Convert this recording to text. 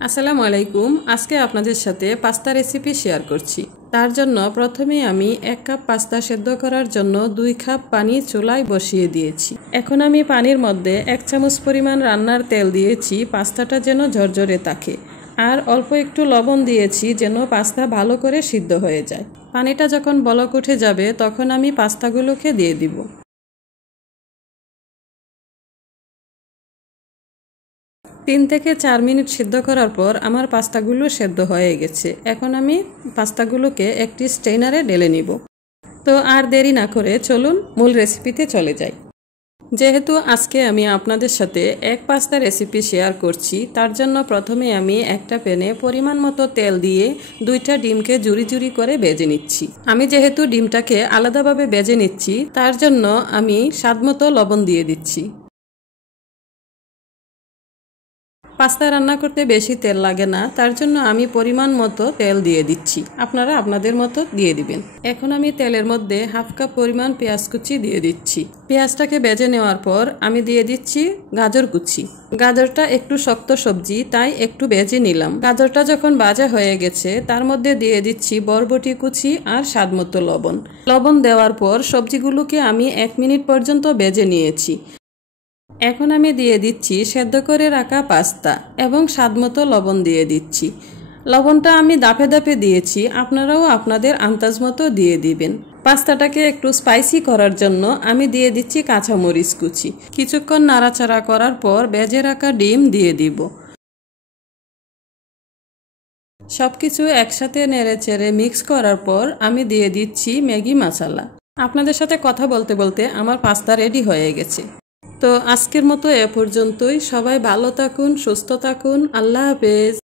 আসসালামু আলাইকুম। আজকে আপনাদের সাথে পাস্তা রেসিপি শেয়ার করছি। তার জন্য প্রথমে আমি 1 কাপ পাস্তা সেদ্ধ করার জন্য 2 কাপ পানি চুলায় বসিয়ে দিয়েছি। এখন আমি পানির মধ্যে 1 চামচ পরিমাণ রান্নার তেল দিয়েছি, পাস্তাটা যেন ঝরঝরে থাকে। আর অল্প একটু লবণ দিয়েছি যেন পাস্তা ভালো করে সিদ্ধ হয়ে যায়। পানিটা যখন বলক উঠে যাবে তখন আমি পাস্তাগুলোকে দিয়ে দিব। 3 থেকে 4 মিনিট সিদ্ধ করার পর আমার পাস্তাগুলো সেদ্ধ হয়ে গেছে। এখন আমি পাস্তাগুলোকে একটি স্ট্রেনারে ঢেলে নিব। তো আর দেরি না করে চলুন মূল রেসিপিতে চলে যাই। যেহেতু আজকে আমি আপনাদের সাথে এক পাস্তা রেসিপি শেয়ার করছি, তার জন্য প্রথমে আমি একটা প্যানে পরিমাণ মতো তেল দিয়ে 2টা ডিমকে জুরি জুরি করে ভেজে নিচ্ছি। আমি যেহেতু ডিমটাকে আলাদাভাবে ভেজে নিচ্ছি, তার জন্য আমি স্বাদমতো লবণ দিয়ে দিচ্ছি। পাস্তা রান্না করতে বেশি তেল লাগে না, তার জন্য আমি পরিমাণ মতো তেল দিয়ে দিচ্ছি। আপনারা আপনাদের মতো দিয়ে দিবেন। এখন আমি তেলের মধ্যে 1/2 কাপ পরিমাণ পেঁয়াজ কুচি দিয়ে দিচ্ছি। পেঁয়াজটাকে ভেজে নেওয়ার পর আমি দিয়ে দিচ্ছি গাজর কুচি। গাজরটা একটু শক্ত সবজি, তাই একটু ভেজে নিলাম। গাজরটা যখন ভাজা হয়ে গেছে তার মধ্যে দিয়ে দিচ্ছি বরবটি কুচি আর স্বাদমতো লবণ। লবণ দেওয়ার পর সবজিগুলোকে আমি 1 মিনিট পর্যন্ত ভেজে নিয়েছি। এখন আমি দিয়ে দিচ্ছি সেদ্ধ করে রাখা পাস্তা এবং স্বাদমতো লবণ দিয়ে দিচ্ছি। লবণটা আমি দাপে দাপে দিয়েছি, আপনারাও আপনাদের আন্দাজ মতো দিয়ে দিবেন। পাস্তাটাকে একটু স্পাইসি করার জন্য আমি দিয়ে দিচ্ছি কাঁচামরিচ কুচি। কিছুক্ষণ নাড়াচাড়া করার পর ভেজে রাখা ডিম দিয়ে দিব। সবকিছু একসাথে নেড়েচেড়ে মিক্স করার পর আমি দিয়ে দিচ্ছি ম্যাগি মশলা। আপনাদের সাথে কথা বলতে বলতে আমার পাস্তা রেডি হয়ে গেছে। তো আজকের মতো এ পর্যন্তই। সবাই ভালো থাকুন, সুস্থ থাকুন। আল্লাহ হাফেজ।